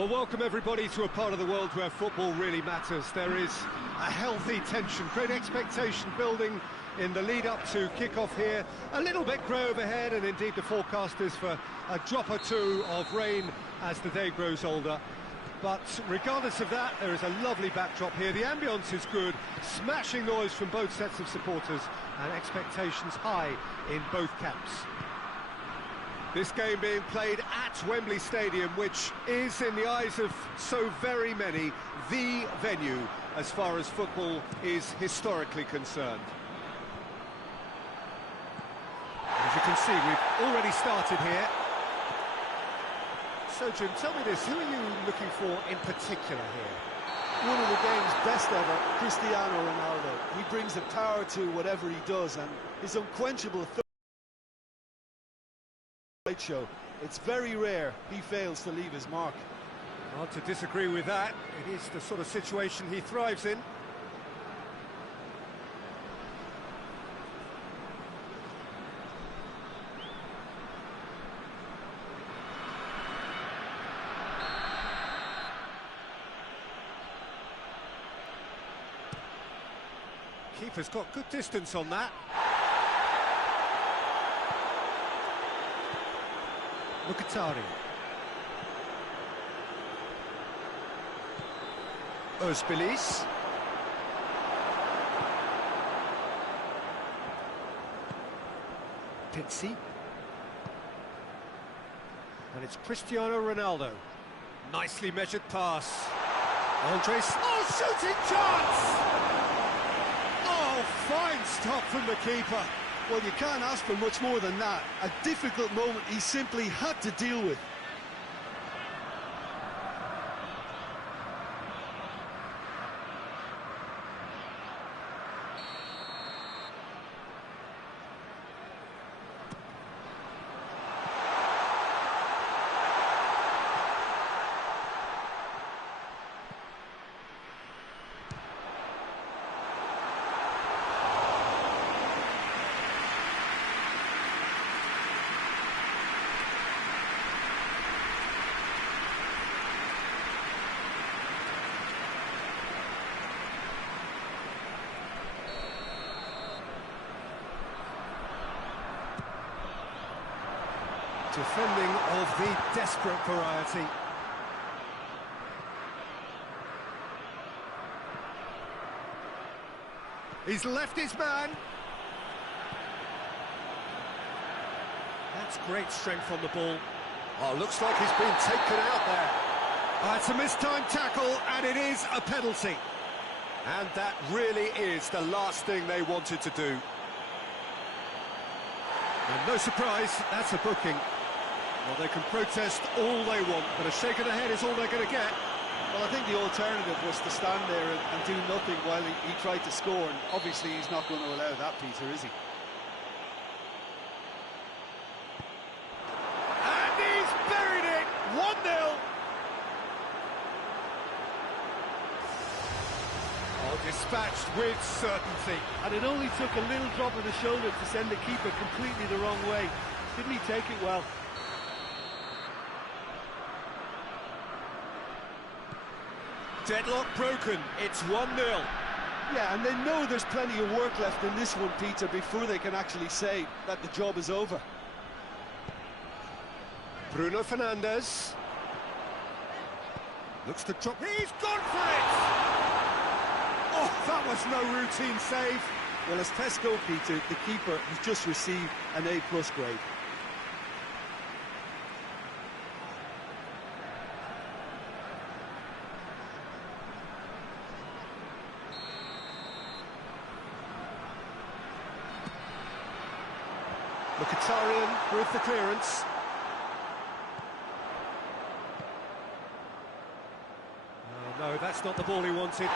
Well, welcome everybody to a part of the world where football really matters. There is a healthy tension, great expectation building in the lead-up to kick-off here. A little bit grey overhead, and indeed the forecast is for a drop or two of rain as the day grows older. But regardless of that, there is a lovely backdrop here. The ambience is good, smashing noise from both sets of supporters, and expectations high in both camps. This game being played at Wembley Stadium, which is, in the eyes of so very many, the venue as far as football is historically concerned. As you can see, we've already started here. So, Jim, tell me this, who are you looking for in particular here? One of the game's best ever, Cristiano Ronaldo. He brings the power to whatever he does, and his unquenchable show. It's very rare he fails to leave his mark. Hard to disagree with that. It is the sort of situation he thrives in. Keeper's got good distance on that. Mkhitaryan. Özbilis. Pizzi. And it's Cristiano Ronaldo. Nicely measured pass. Andres. Oh, shooting chance! Oh, fine stop from the keeper. Well, you can't ask for much more than that. A difficult moment he simply had to deal with. Defending of the desperate variety. He's left his man. That's great strength on the ball. Oh, looks like he's been taken out there. Oh, it's a mistimed tackle, and it is a penalty. And that really is the last thing they wanted to do. And no surprise, that's a booking. Well, they can protest all they want, but a shake of the head is all they're going to get. Well, I think the alternative was to stand there and do nothing while he tried to score, and obviously he's not going to allow that, Peter, is he? And he's buried it! 1-0! Oh, dispatched with certainty. And it only took a little drop of the shoulder to send the keeper completely the wrong way. Didn't he take it well? Deadlock broken, it's 1-0. Yeah, and they know there's plenty of work left in this one, Peter, before they can actually say that the job is over. Bruno Fernandes. Looks to drop. He's gone for it! Oh, that was no routine save. Well, as tests go, Peter, the keeper has just received an A+ grade. Mkhitaryan with the clearance. Oh, no, that's not the ball he wanted.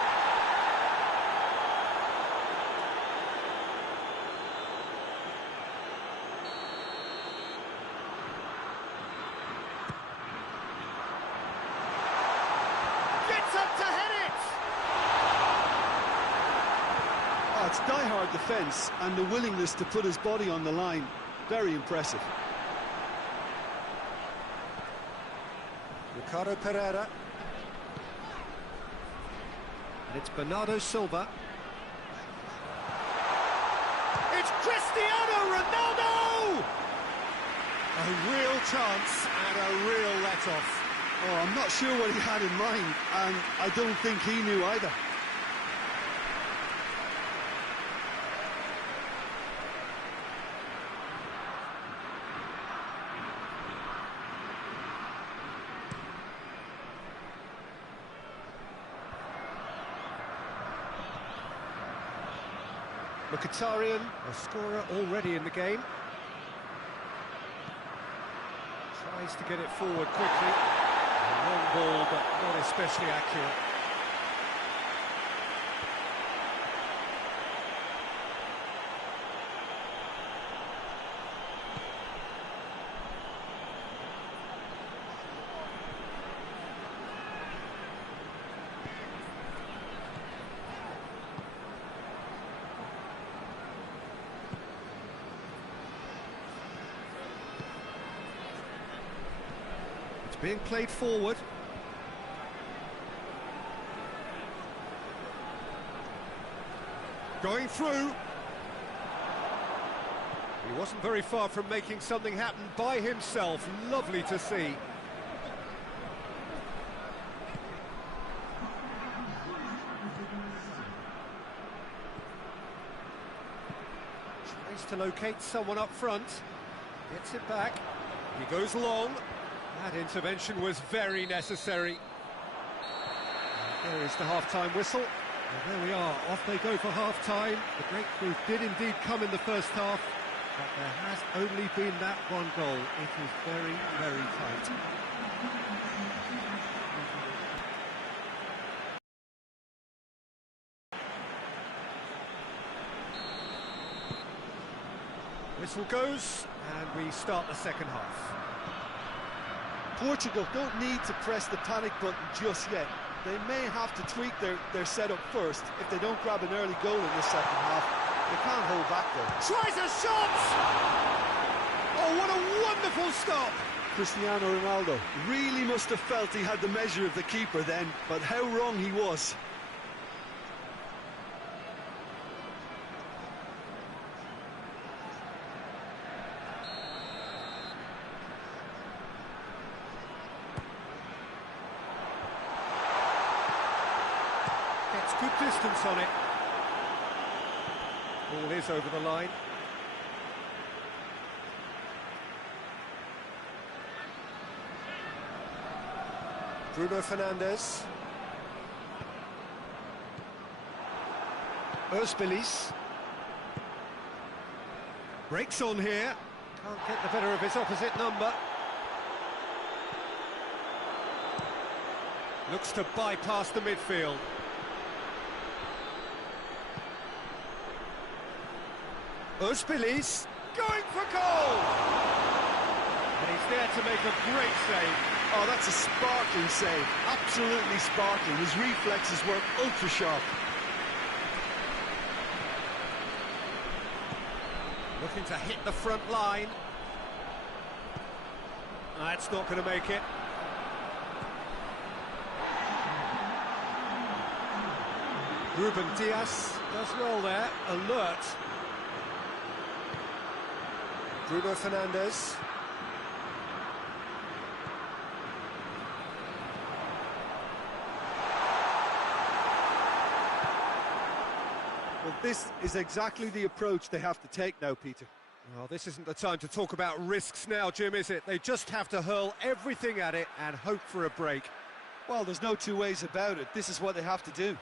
Gets up to head it! Oh, it's die-hard defence and the willingness to put his body on the line. Very impressive. Ricardo Pereira. And it's Bernardo Silva. It's Cristiano Ronaldo! A real chance and a real let-off. Oh, I'm not sure what he had in mind, and I don't think he knew either. Mkhitaryan, a scorer already in the game. Tries to get it forward quickly. A long ball, but not especially accurate. Being played forward. Going through. He wasn't very far from making something happen by himself. Lovely to see. Tries to locate someone up front. Gets it back. He goes long. That intervention was very necessary. There is the half-time whistle. And there we are, off they go for half-time. The breakthrough did indeed come in the first half, but there has only been that one goal. It is very, very tight. Whistle goes, and we start the second half. Portugal don't need to press the panic button just yet. They may have to tweak their setup first. If they don't grab an early goal in the second half, they can't hold back there. Tries a shot! Oh, what a wonderful stop! Cristiano Ronaldo really must have felt he had the measure of the keeper then, but how wrong he was. Good distance on it. Ball is over the line. Bruno Fernandes. Özbilis. Breaks on here. Can't get the better of his opposite number. Looks to bypass the midfield. Özbilis going for goal! And he's there to make a great save. Oh, that's a sparkling save. Absolutely sparkling. His reflexes work ultra sharp. Looking to hit the front line. That's not going to make it. Ruben Dias does well there. Alert. Bruno Fernandes. Well, this is exactly the approach they have to take now, Peter. Well, this isn't the time to talk about risks now, Jim, is it? They just have to hurl everything at it and hope for a break. Well, there's no two ways about it. This is what they have to do.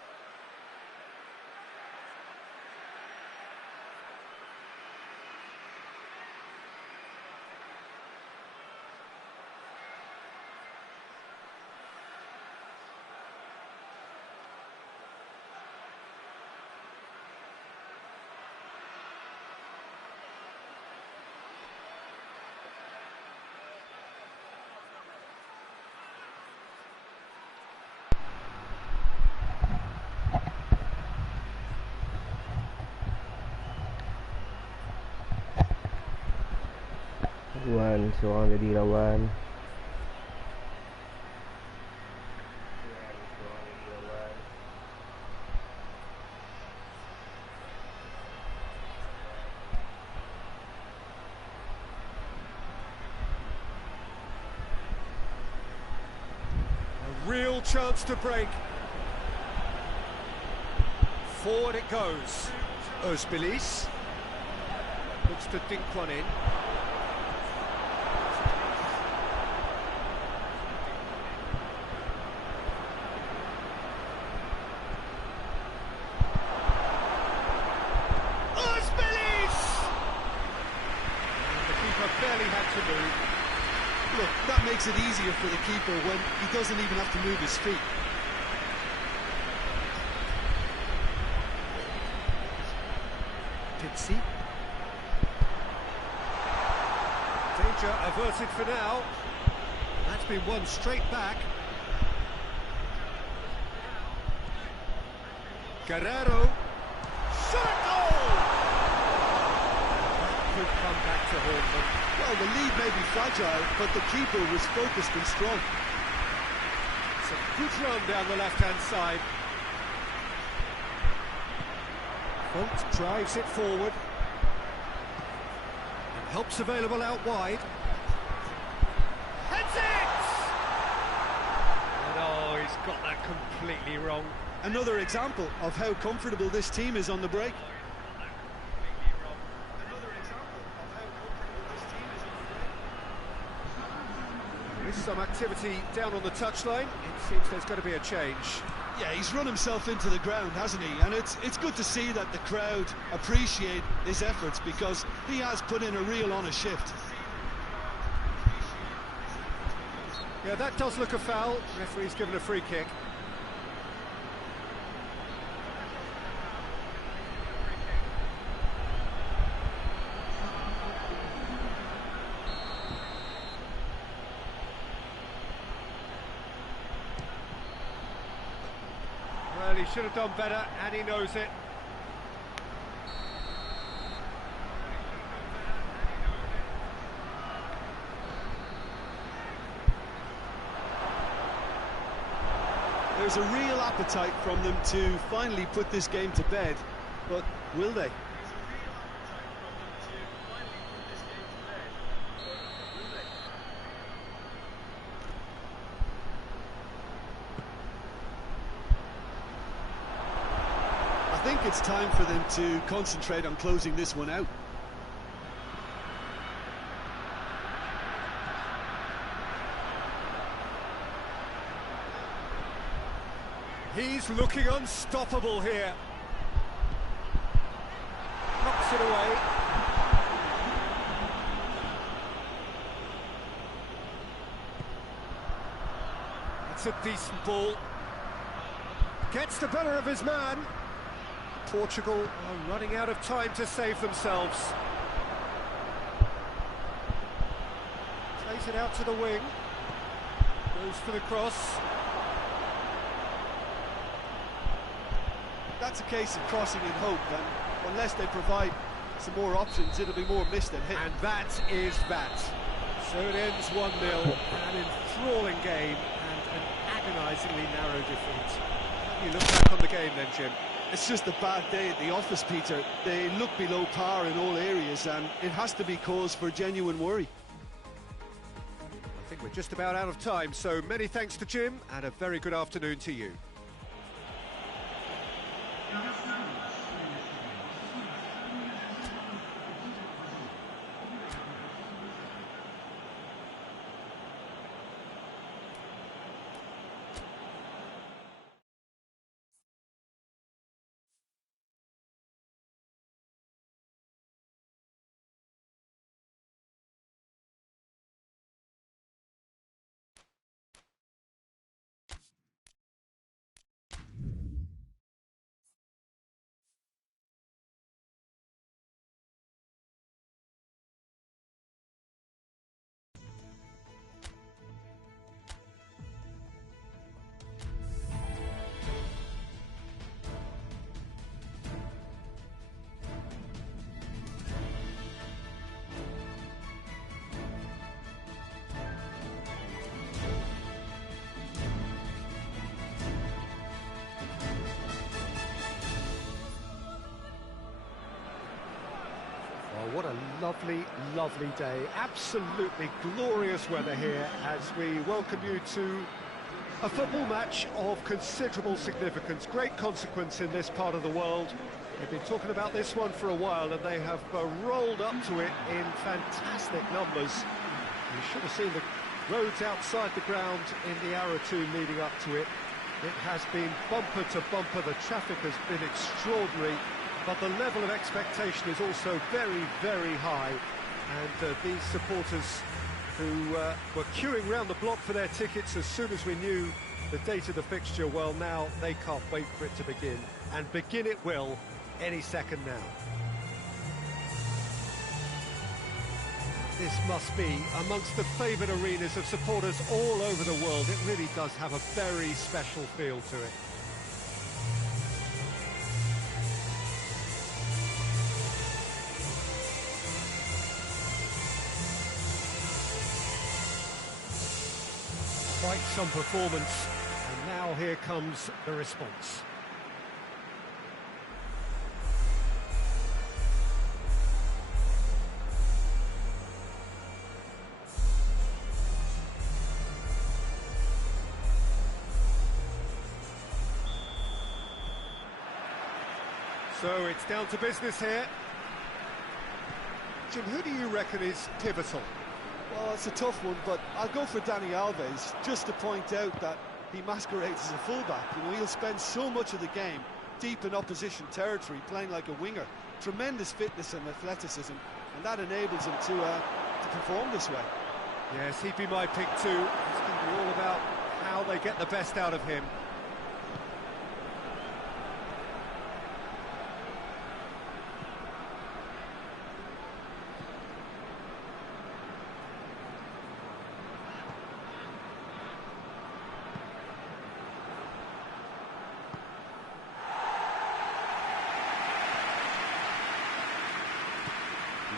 One, so ang jadi lawan. chance to break. Forward it goes. Özbilis looks to dink one in. Barely had to move. Look, that makes it easier for the keeper when he doesn't even have to move his feet. Dipsy. Danger averted for now. That's been one straight back. Guerrero. Shot goal! That could come back to haunt them. Well, the lead may be fragile, but the keeper was focused and strong. It's a good run down the left-hand side. Font drives it forward. And help's available out wide. Heads it! And oh, he's got that completely wrong. Another example of how comfortable this team is on the break. There's some activity down on the touchline. It seems there's going to be a change. Yeah, he's run himself into the ground, hasn't he? And it's good to see that the crowd appreciate his efforts, because he has put in a real honest shift. Yeah, that does look a foul. Referee's given a free kick. Well, he should have done better, and he knows it. There's a real appetite from them to finally put this game to bed, but will they? I think it's time for them to concentrate on closing this one out. He's looking unstoppable here. Knocks it away. It's a decent ball. Gets the better of his man. Portugal are running out of time to save themselves. Plays it out to the wing. Goes for the cross. That's a case of crossing in hope, and unless they provide some more options, it'll be more missed than hit. And that is that. So it ends 1-0, an enthralling game and an agonisingly narrow defeat. You look back on the game then, Jim. It's just a bad day at the office, Peter. They look below par in all areas, and it has to be cause for genuine worry. I think we're just about out of time, so many thanks to Jim, and a very good afternoon to you. What a lovely, lovely day. Absolutely glorious weather here as we welcome you to A football match of considerable significance, great consequence in this part of the world. They've been talking about this one for a while, and they have rolled up to it in fantastic numbers. You should have seen the roads outside the ground in the hour or two leading up to it. It has been bumper to bumper, the traffic has been extraordinary, but the level of expectation is also very, very high. And these supporters who were queuing round the block for their tickets as soon as we knew the date of the fixture, well, now they can't wait for it to begin. And begin it will any second now. This must be amongst the favoured arenas of supporters all over the world. It really does have a very special feel to it. Quite some performance, and now here comes the response. So it's down to business here. Jim, who do you reckon is pivotal? Well, it's a tough one, but I'll go for Dani Alves, just to point out that he masquerades as a fullback. You know, he'll spend so much of the game deep in opposition territory, playing like a winger. Tremendous fitness and athleticism, and that enables him to perform this way. Yes, he'd be my pick too. It's going to be all about how they get the best out of him.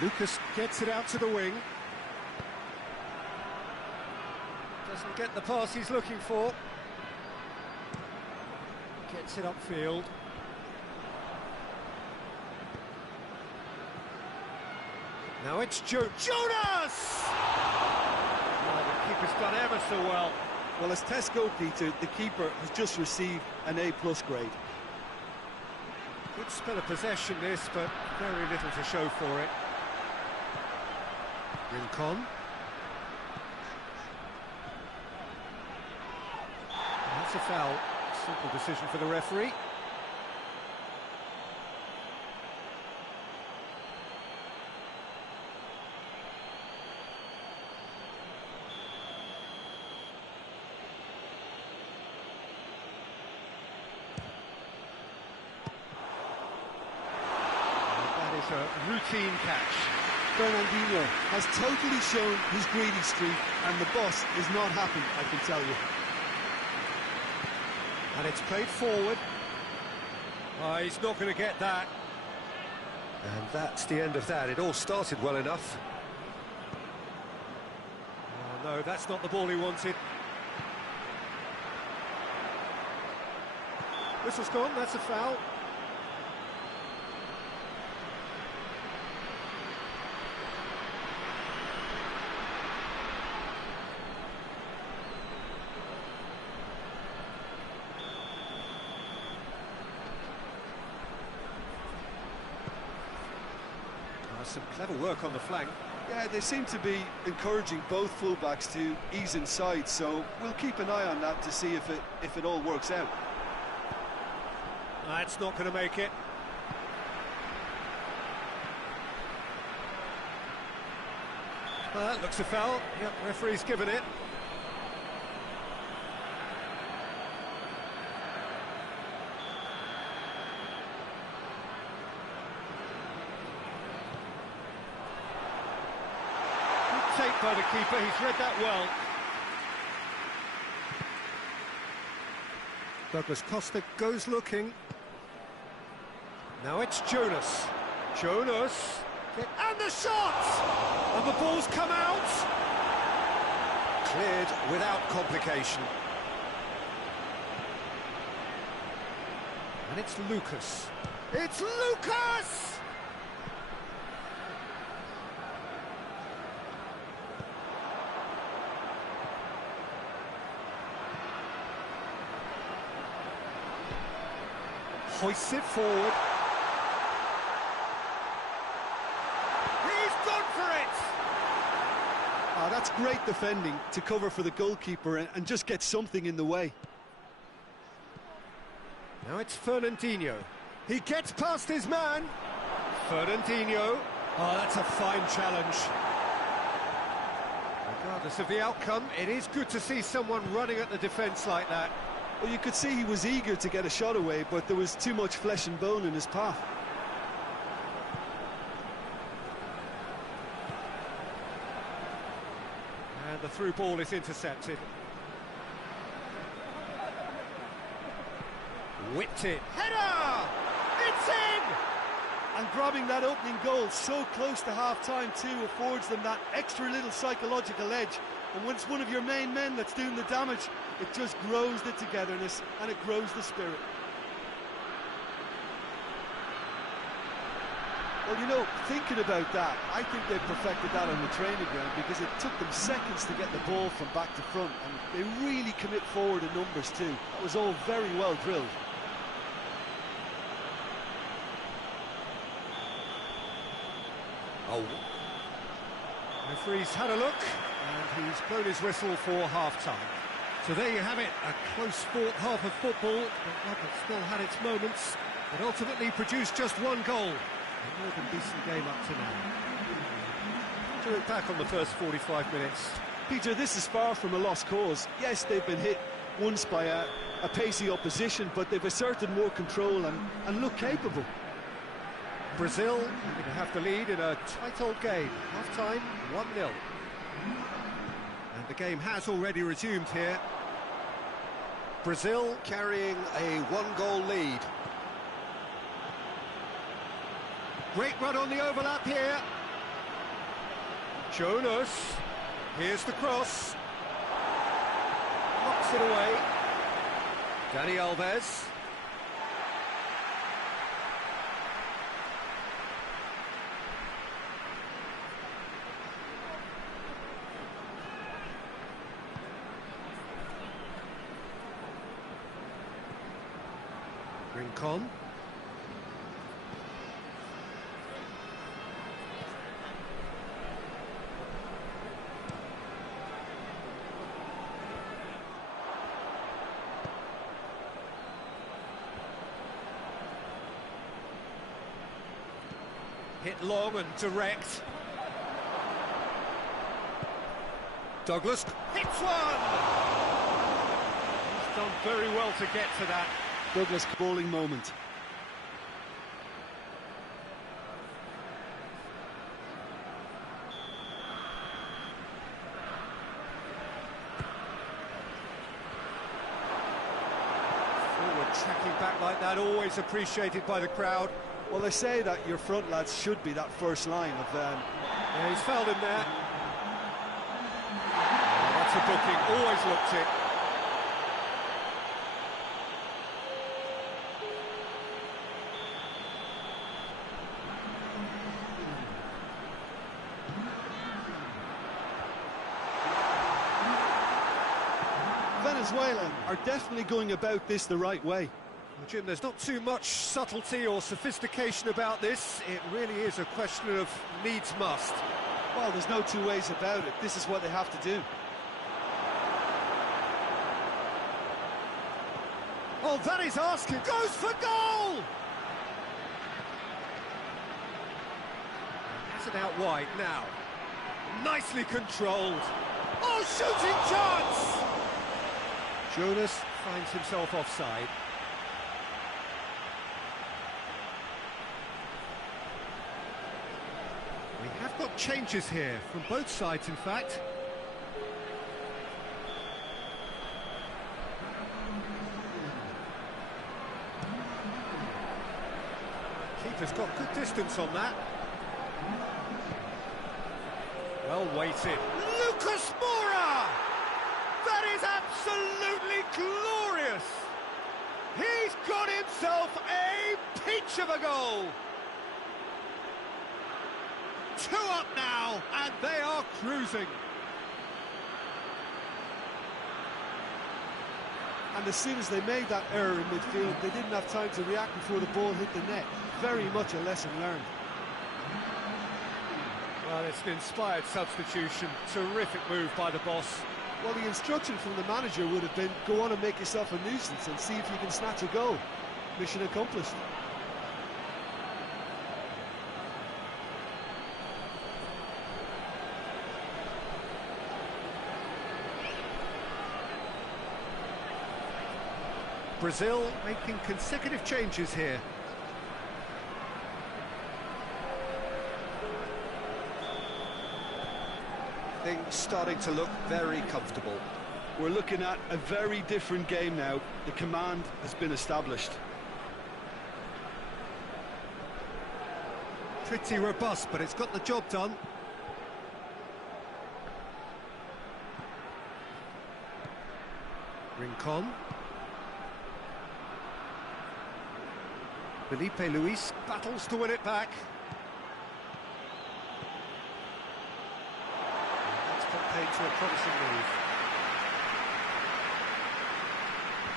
Lucas gets it out to the wing. Doesn't get the pass he's looking for. Gets it upfield. Now it's Jonas! Oh, the keeper's done ever so well. Well, as Tesco Peter, the keeper has just received an A+ grade. Good spell of possession this, but very little to show for it. Rincon. That's a foul. Simple decision for the referee. That is a routine catch. Fernandinho has totally shown his greedy streak, and the boss is not happy, I can tell you. And it's played forward. Oh, he's not going to get that. And that's the end of that. It all started well enough. Oh, no, that's not the ball he wanted. Whistle's gone, that's a foul. Some clever work on the flank. Yeah, they seem to be encouraging both fullbacks to ease inside, so we'll keep an eye on that to see if it all works out. That's not going to make it. That looks a foul. Yep, referee's given it. Take by the keeper, he's read that well. Douglas Costa goes looking. Now it's Jonas. Jonas. And the shot! And the ball's come out. Cleared without complication. And it's Lucas. It's Lucas! Hoists it forward. He's gone for it! Ah, that's great defending to cover for the goalkeeper and just get something in the way. Now it's Fernandinho. He gets past his man. Fernandinho. Oh, that's a fine challenge. Regardless of the outcome, it is good to see someone running at the defence like that. Well, you could see he was eager to get a shot away, but there was too much flesh and bone in his path. And the through ball is intercepted. Whipped it. Header! It's in! And grabbing that opening goal so close to half-time too affords them that extra little psychological edge. And when it's one of your main men that's doing the damage, it just grows the togetherness and it grows the spirit. Well, you know, thinking about that, I think they perfected that on the training ground because it took them seconds to get the ball from back to front, and they really commit forward in numbers too. That was all very well drilled. Oh. Referee's had a look, and he's blown his whistle for half-time. So there you have it, a close-fought half of football, but one that still had its moments, but ultimately produced just one goal. A more than decent game up to now. To look back on the first 45 minutes. Peter, this is far from a lost cause. Yes, they've been hit once by a pacey opposition, but they've asserted more control and look capable. Brazil going to have the lead in a tight old game. Half-time, 1-0. And the game has already resumed here. Brazil carrying a one-goal lead. Great run on the overlap here. Jonas. Here's the cross. Knocks it away. Dani Alves. Rincon. Hit long and direct. Douglas hits one! He's done very well to get to that. Douglas bowling moment. Forward tracking back like that, always appreciated by the crowd. Well, they say that your front lads should be that first line of Yeah, he's fouled him there. Oh, that's a booking, always looked it. Venezuela are definitely going about this the right way. Well, Jim, there's not too much subtlety or sophistication about this. It really is a question of needs must. Well, there's no two ways about it. This is what they have to do. Oh, that is asking. Goes for goal! Has it out wide now. Nicely controlled. Oh, shooting chance! Jonas finds himself offside. We have got changes here, from both sides in fact. Keeper's got good distance on that. Well weighted. Lucas Moura! That is absolutely glorious! He's got himself a peach of a goal! 2 up now, and they are cruising. And as soon as they made that error in midfield, they didn't have time to react before the ball hit the net. Very much a lesson learned. Well, it's an inspired substitution. Terrific move by the boss. Well, the instruction from the manager would have been, go on and make yourself a nuisance and see if you can snatch a goal. Mission accomplished. Brazil making consecutive changes here. Things starting to look very comfortable. We're looking at a very different game now. The command has been established. Pretty robust, but it's got the job done. Rincon. Felipe Luis battles to win it back. That's put paid to a promising move.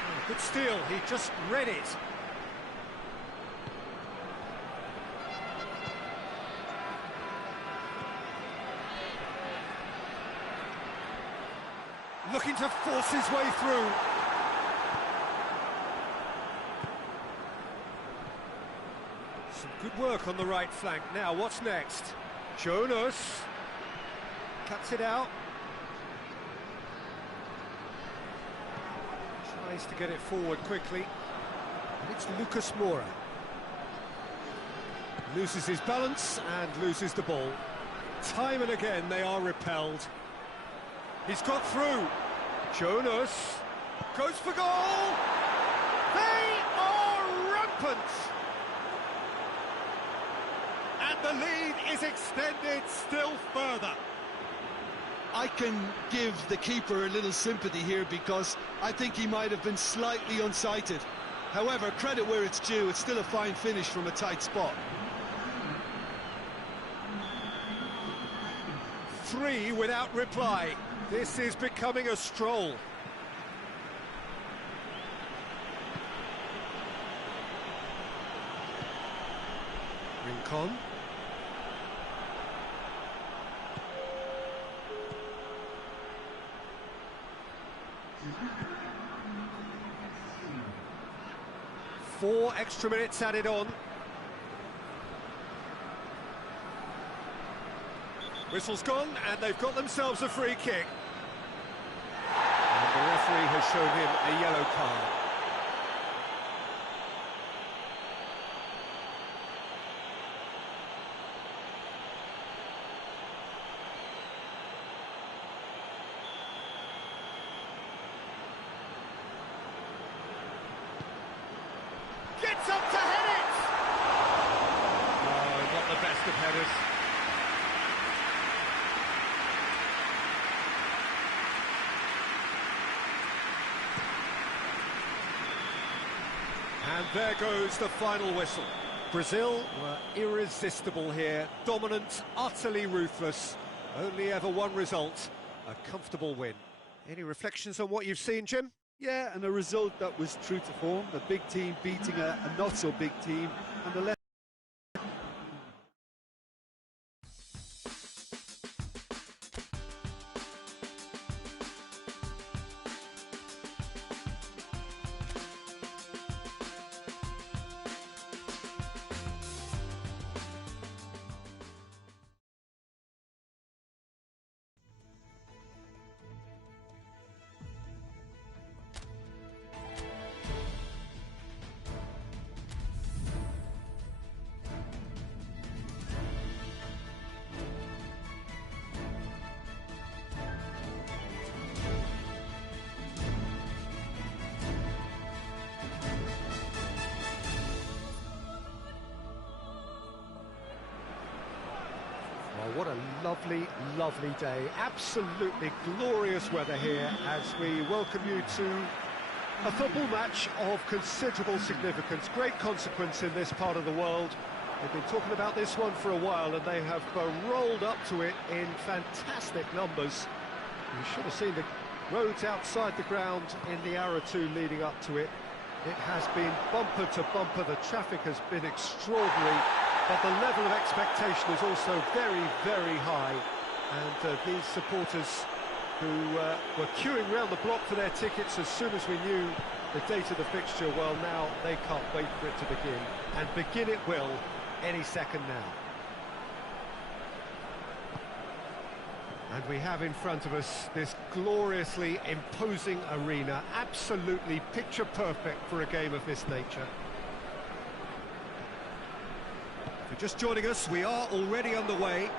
Oh, good steal, he just read it. Looking to force his way through. Some good work on the right flank. Now, what's next? Jonas cuts it out. Tries to get it forward quickly. And it's Lucas Moura. Loses his balance and loses the ball. Time and again they are repelled. He's got through. Jonas goes for goal. They are rampant. And the lead is extended still further. I can give the keeper a little sympathy here because I think he might have been slightly unsighted. However, credit where it's due, it's still a fine finish from a tight spot. 3 without reply. This is becoming a stroll. Rincon. Four extra minutes added on. Whistle's gone, and they've got themselves a free kick. And the referee has shown him a yellow card. Gets up to head it! Oh, not the best of headers. And there goes the final whistle. Brazil were irresistible here, dominant, utterly ruthless. Only ever one result, a comfortable win. Any reflections on what you've seen, Jim? Yeah, and a result that was true to form. The big team beating a not-so-big team, and the left. What a lovely, lovely day. Absolutely glorious weather here as we welcome you to a football match of considerable significance. Great consequence in this part of the world. They've been talking about this one for a while and they have rolled up to it in fantastic numbers. You should have seen the Roads outside the ground in the hour or two leading up to it. It has been bumper to bumper, the traffic has been extraordinary, but the level of expectation is also very, very high. And these supporters who were queuing round the block for their tickets as soon as we knew the date of the fixture, well, now they can't wait for it to begin. And begin it will any second now. And we have in front of us this gloriously imposing arena, absolutely picture perfect for a game of this nature. If you're just joining us, we are already underway.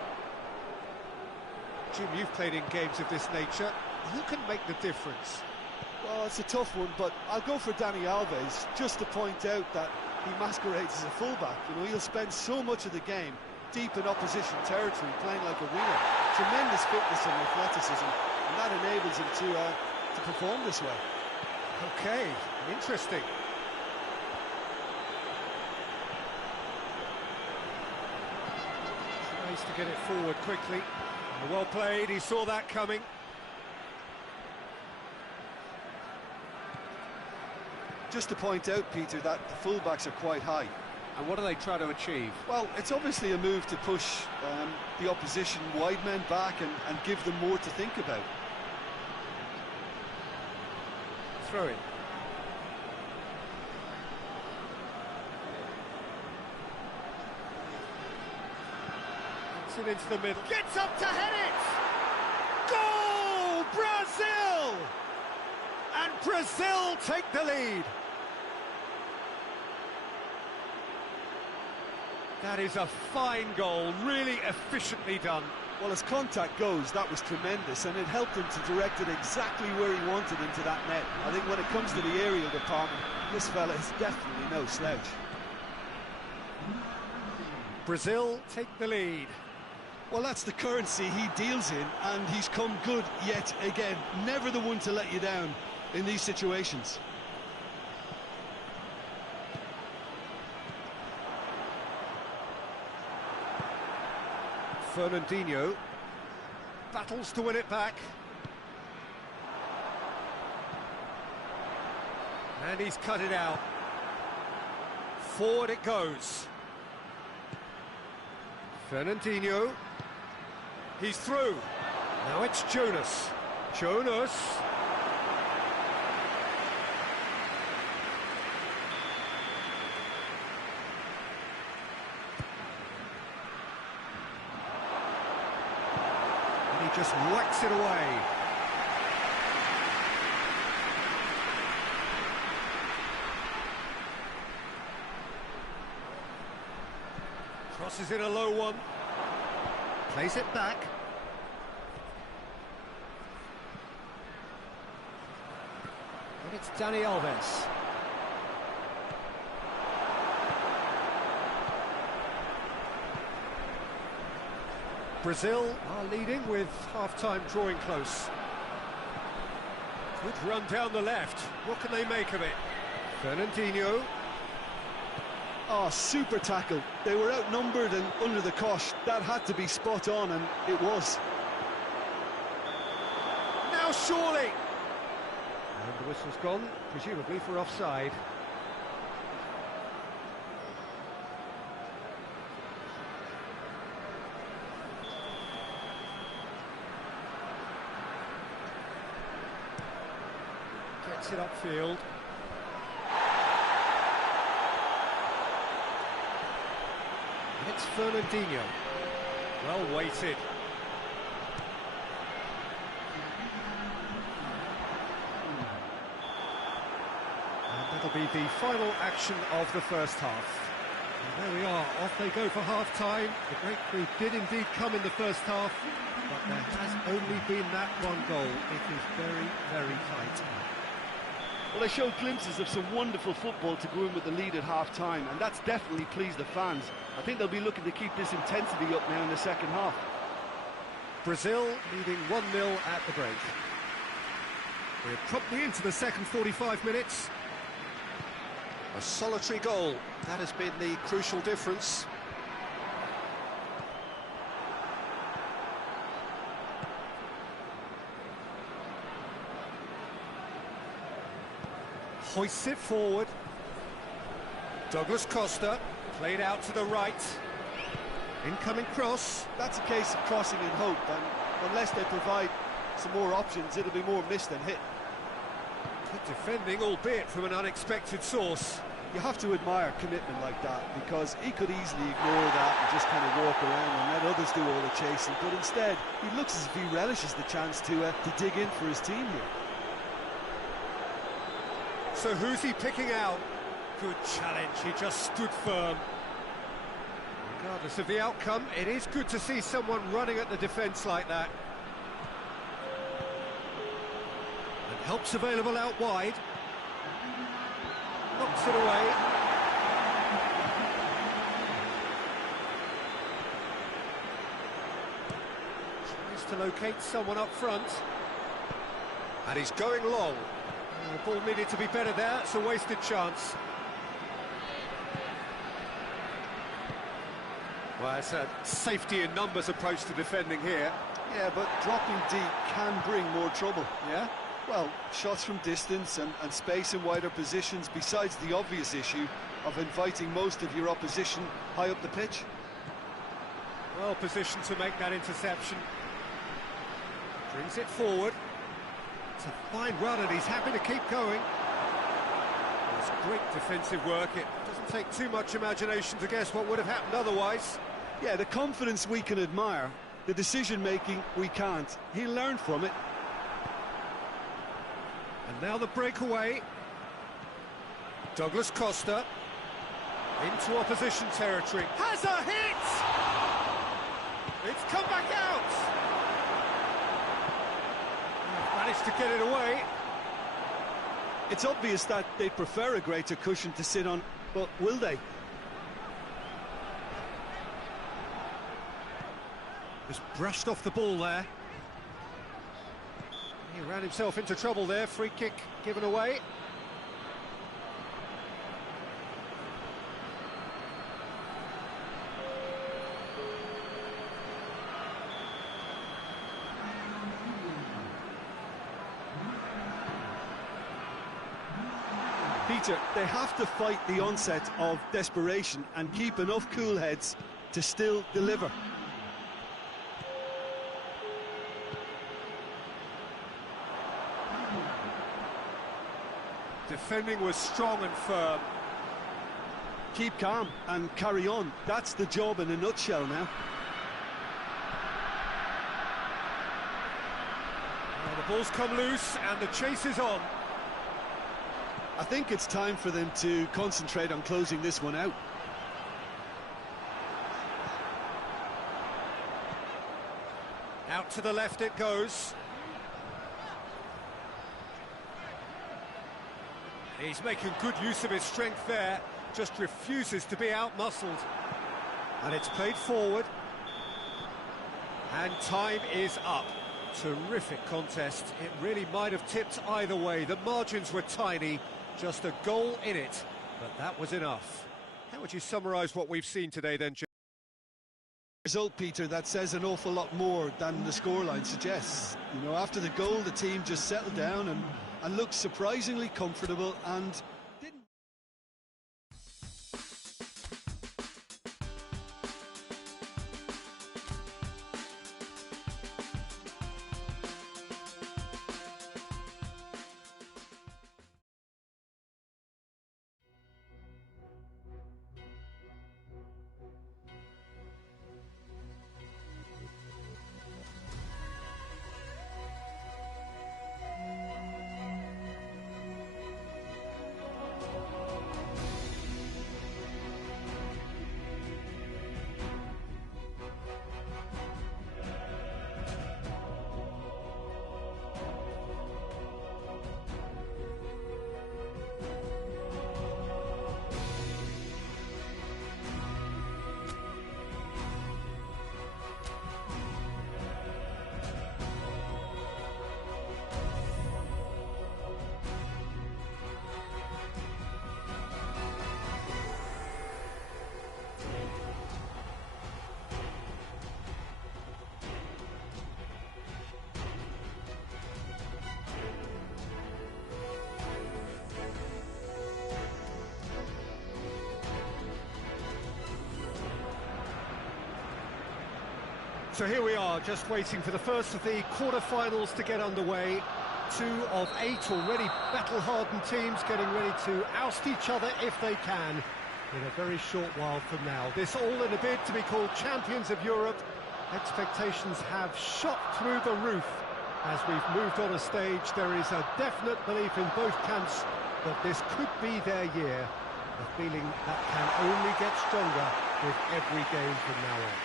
Jim, you've played in games of this nature. Who can make the difference? Well, it's a tough one, but I'll go for Dani Alves, just to point out that he masquerades as a fullback. You know, he'll spend so much of the game deep in opposition territory, playing like a winger. Tremendous fitness and athleticism, and that enables him to perform this way. Okay, interesting. Tries to get it forward quickly. Well played, he saw that coming. Just to point out, Peter, that the fullbacks are quite high. And what do they try to achieve? Well, it's obviously a move to push the opposition wide men back and give them more to think about. Throw it. Gets it into the middle. Gets up to head it! Goal! Brazil! And Brazil take the lead. That is a fine goal, really efficiently done. Well, as contact goes, that was tremendous, and it helped him to direct it exactly where he wanted into that net. I think when it comes to the aerial department, this fella is definitely no slouch. Brazil take the lead. Well, that's the currency he deals in, and he's come good yet again. Never the one to let you down in these situations. Fernandinho battles to win it back. And he's cut it out. Forward it goes. Fernandinho. He's through. Now it's Jonas. Jonas. And he just whacks it away. Crosses in a low one. Plays it back. And it's Dani Alves. Brazil are leading with half-time drawing close. Good run down the left. What can they make of it? Fernandinho. Oh, super tackle. They were outnumbered and under the cosh. That had to be spot on, and it was. Now surely! And the whistle's gone, presumably for offside. Gets it upfield. It's Fernandinho. Well weighted. And that'll be the final action of the first half. And there we are, off they go for half-time. The breakthrough did indeed come in the first half, but there has only been that one goal. It is very, very tight. Well, they showed glimpses of some wonderful football to go in with the lead at half-time, and that's definitely pleased the fans. I think they'll be looking to keep this intensity up now in the second half. Brazil leading 1-0 at the break. We're promptly into the second 45 minutes. A solitary goal, that has been the crucial difference. hoists it forward. Douglas Costa, played out to the right. Incoming cross. That's a case of crossing in hope, and unless they provide some more options, it'll be more miss than hit. Good defending, albeit from an unexpected source. You have to admire commitment like that, because he could easily ignore that and just kind of walk around and let others do all the chasing, but instead he looks as if he relishes the chance to dig in for his team here. So who's he picking out? Good challenge, he just stood firm. Regardless of the outcome, it is good to see someone running at the defence like that. And help's available out wide. Knocks it away. Tries to locate someone up front. And he's going long. The ball needed to be better there, it's a wasted chance. Well, it's a safety in numbers approach to defending here. Yeah, but dropping deep can bring more trouble. Yeah? Well, shots from distance and space in wider positions, besides the obvious issue of inviting most of your opposition high up the pitch. Well positioned to make that interception. Brings it forward. It's a fine run and he's happy to keep going. It's great defensive work. It doesn't take too much imagination to guess what would have happened otherwise. Yeah, the confidence we can admire, the decision-making we can't. He'll learn from it. And now the breakaway. Douglas Costa into opposition territory. Has a hit! It's come back out! Managed to get it away. It's obvious that they prefer a greater cushion to sit on, but will they? Just brushed off the ball there. He ran himself into trouble there. Free kick given away. Peter, they have to fight the onset of desperation and keep enough cool heads to still deliver. Defending was strong and firm. Keep calm and carry on. That's the job in a nutshell now. Well, the ball's come loose and the chase is on. I think it's time for them to concentrate on closing this one out. Out to the left it goes. He's making good use of his strength there, just refuses to be out-muscled. And it's played forward. And time is up. Terrific contest. It really might have tipped either way. The margins were tiny, just a goal in it, but that was enough. How would you summarise what we've seen today then, Jim? Result, Peter, that says an awful lot more than the scoreline suggests. You know, after the goal, the team just settled down and looked surprisingly comfortable and So here we are, just waiting for the first of the quarter-finals to get underway. 2 of 8 already battle-hardened teams getting ready to oust each other if they can in a very short while from now. This all in a bid to be called champions of Europe. Expectations have shot through the roof as we've moved on a stage. There is a definite belief in both camps that this could be their year. A feeling that can only get stronger with every game from now on.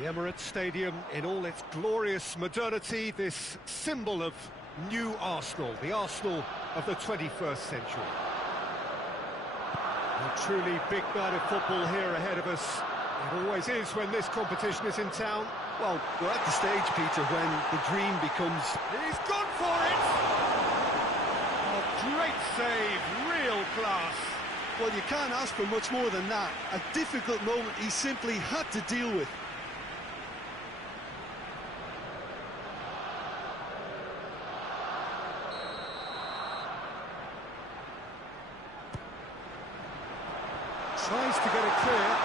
The Emirates Stadium in all its glorious modernity, this symbol of new Arsenal, the Arsenal of the 21st century. A truly big night of football here ahead of us. It always is when this competition is in town. Well, we're at the stage, Peter, when the dream becomes... He's gone for it! Oh, great save, real class. Well, you can't ask for much more than that. A difficult moment he simply had to deal with. Tries to get it clear.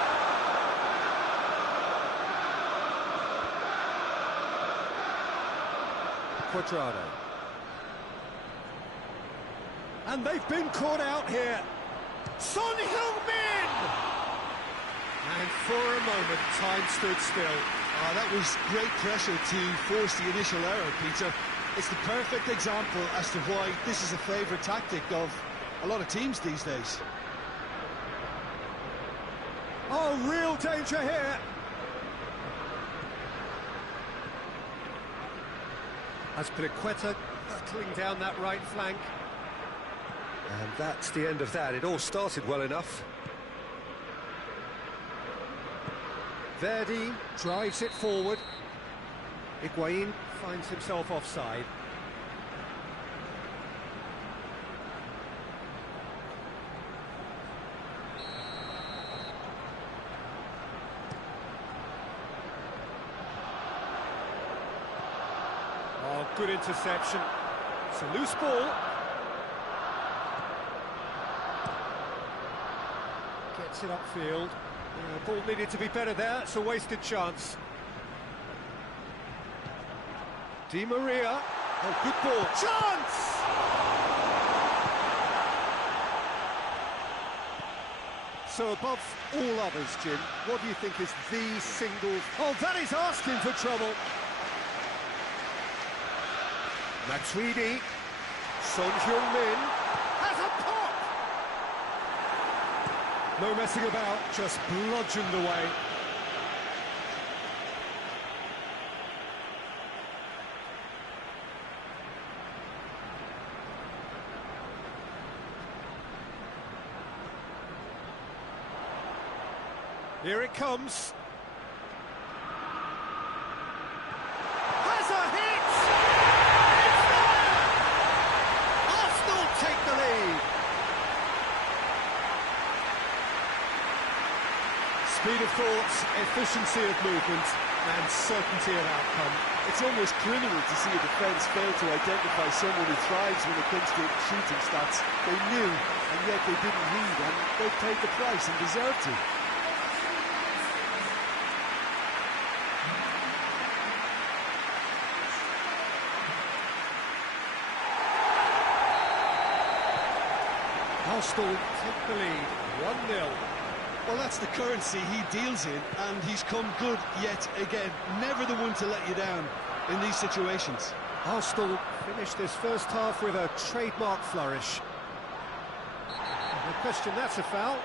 Quadrado. And they've been caught out here. Son Heung-min! And for a moment, time stood still. That was great pressure to force the initial error, Peter. It's the perfect example as to why this is a favourite tactic of a lot of teams these days. Oh, real danger here. Azpilicueta battling down that right flank. And that's the end of that. It all started well enough. Verdi drives it forward. Higuain finds himself offside. Oh, good interception. It's a loose ball. Gets it upfield. Ball needed to be better there. It's a wasted chance. Di Maria. Oh, good ball. Chance! So above all others, Jim, what do you think is the single... Oh, that is asking for trouble. Matuidi, Son Heung-min has a pop! No messing about, just bludgeoned away. Here it comes. Has a hit! Take the lead. Speed of thought, efficiency of movement, and certainty of outcome. It's almost criminal to see a defence fail to identify someone who thrives when it comes to shooting stats. They knew, and yet they didn't read, and they paid the price and deserved to. Arsenal take the lead, 1-0. Well, that's the currency he deals in, and he's come good yet again. Never the one to let you down in these situations. Arsenal finished this first half with a trademark flourish. No question, that's a foul.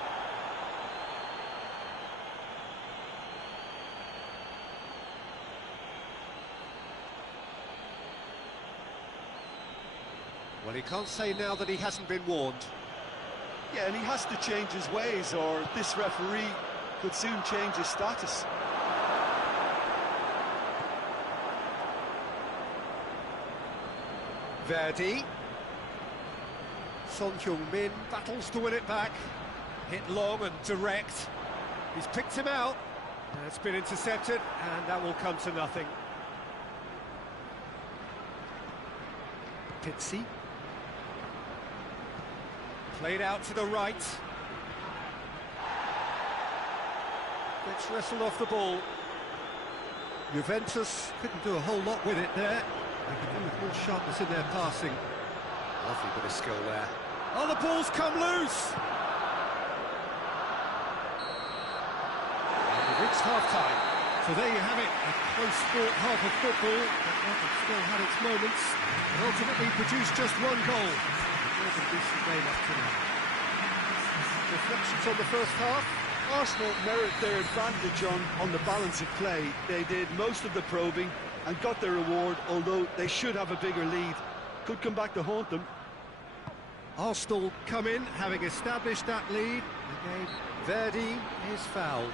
Well, he can't say now that he hasn't been warned. Yeah, and he has to change his ways, or this referee could soon change his status. Verdi. Son Heung-min battles to win it back. Hit long and direct. He's picked him out. It's been intercepted, and that will come to nothing. Pizzi. Played out to the right. Gets wrestled off the ball. Juventus couldn't do a whole lot with it there. They could do with more sharpness in their passing. Lovely bit of skill there. Oh, the ball's come loose! And we've reached half-time. So there you have it, a close-fought half of football, but one that still had its moments, and ultimately produced just one goal. More than decent game up to now. Reflections on the first half? Arsenal merit their advantage on the balance of play. They did most of the probing and got their reward, although they should have a bigger lead. Could come back to haunt them. Arsenal come in, having established that lead. Again, Verdi is fouled.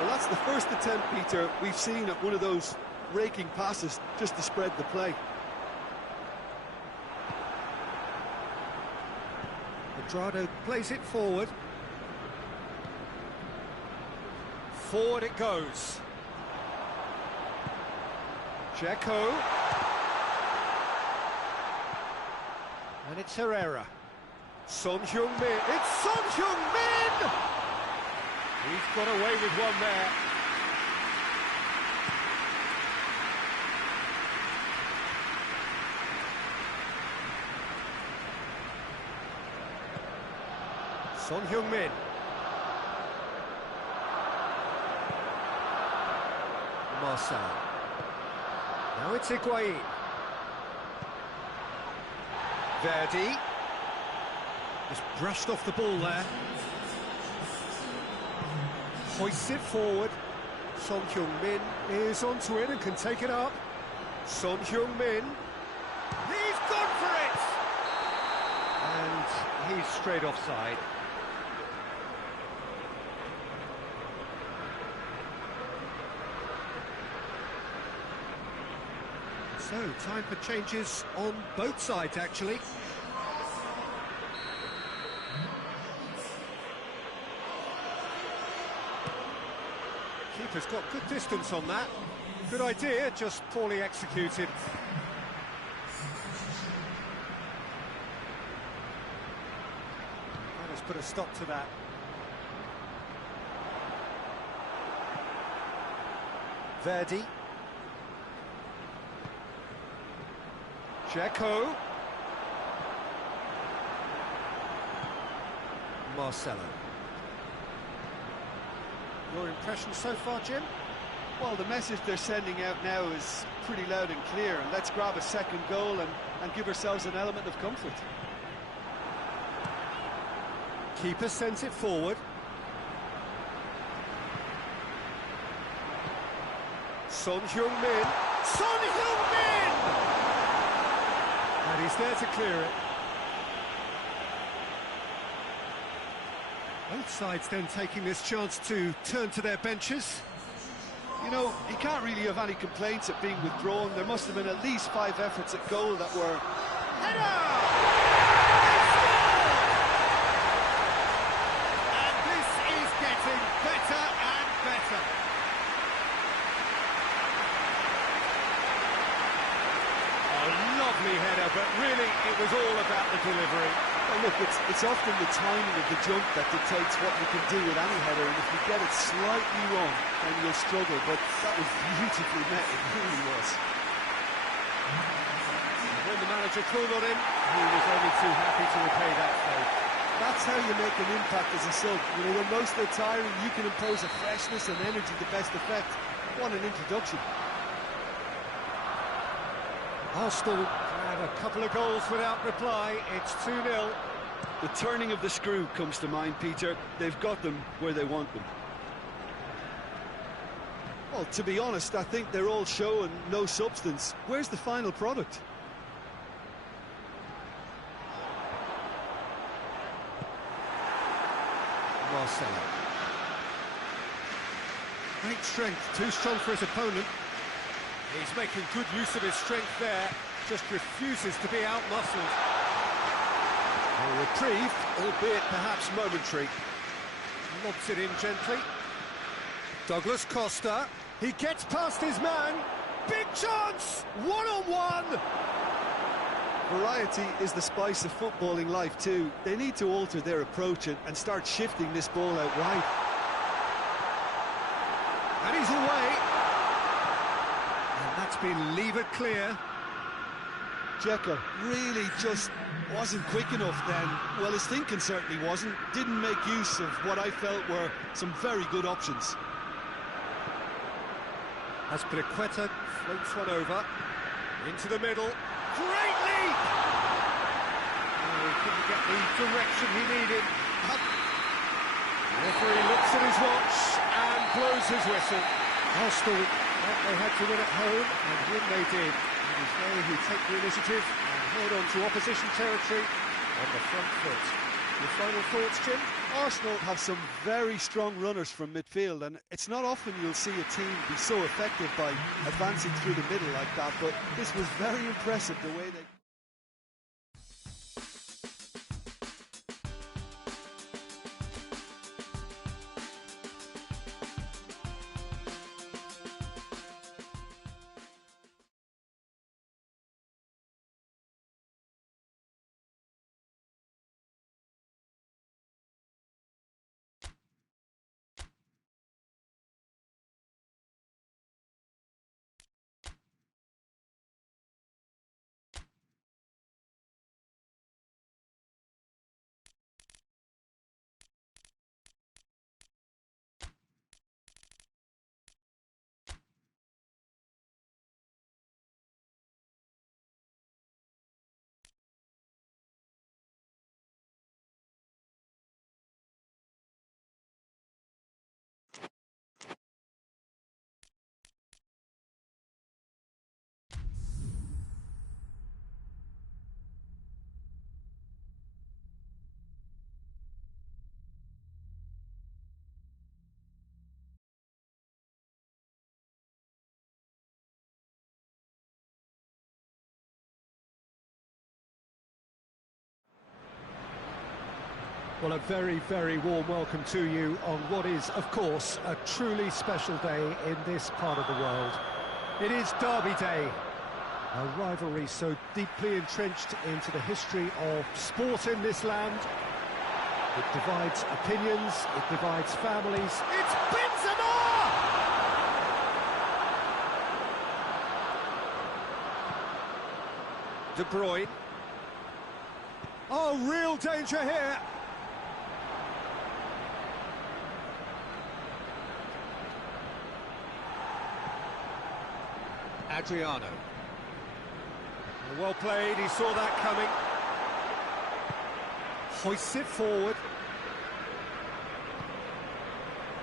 Well, that's the first attempt, Peter, we've seen at one of those raking passes just to spread the play. Pedrado plays it forward. Forward it goes. Dzeko. And it's Herrera. Son Heung-min. It's Son Heung-min! He's got away with one there. Son Heung-min. Marcelo. Now it's Higuain. Verdi. Just brushed off the ball there. Hoists it forward. Son Heung-min is onto it and can take it up. Son Heung-min. He's gone for it! And he's straight offside. So, time for changes on both sides, actually. Keeper's got good distance on that. Good idea, just poorly executed. That has put a stop to that. Verdi. Dzeko. Marcelo. Your impression so far, Jim? Well, the message they're sending out now is pretty loud and clear, and let's grab a second goal and give ourselves an element of comfort. Keeper sends it forward. Son Heung-min. Son Heung-min! And he's there to clear it. Both sides then taking this chance to turn to their benches. You know, you can't really have any complaints at being withdrawn. There must have been at least 5 efforts at goal that were... Header! And this is getting better and better. A lovely header, but really it was all about the delivery. Well, look, it's often the timing of the jump that dictates what you can do with any header, and if you get it slightly wrong, then you'll struggle, but that was beautifully met, it really was. When the manager called on him, he was only too happy to repay that favour. That's how you make an impact as a sub. You know, when most are tiring, you can impose a freshness and energy to best effect. What an introduction. Arsenal had a couple of goals without reply. It's 2-0. The turning of the screw comes to mind, Peter. They've got them where they want them. Well, to be honest, I think they're all show and no substance. Where's the final product? Marcelo. Great strength, too strong for his opponent. He's making good use of his strength there, just refuses to be out-muscled. A reprieve, albeit perhaps momentary. Lobs it in gently. Douglas Costa. He gets past his man. Big chance! One-on-one! Variety is the spice of footballing life too. They need to alter their approach and start shifting this ball out wide. And he's away. And that's been levered clear. Dzeko really just wasn't quick enough then. Well, his thinking certainly wasn't. Didn't make use of what I felt were some very good options. As Piliqueta floats one over. Into the middle. Great leap! Oh, he couldn't get the direction he needed. Up. The referee looks at his watch and blows his whistle. Arsenal thought they had to win at home, and win they did. It is they who take the initiative and head on to opposition territory on the front foot. Your final thoughts, Jim? Arsenal have some very strong runners from midfield, and it's not often you'll see a team be so effective by advancing through the middle like that, but this was very impressive the way they... Well, a very, very warm welcome to you on what is, of course, a truly special day in this part of the world. It is Derby Day, a rivalry so deeply entrenched into the history of sport in this land. It divides opinions, it divides families. It's Benzema! De Bruyne. Oh, real danger here. Adriano. Well played, he saw that coming. Hoists it forward.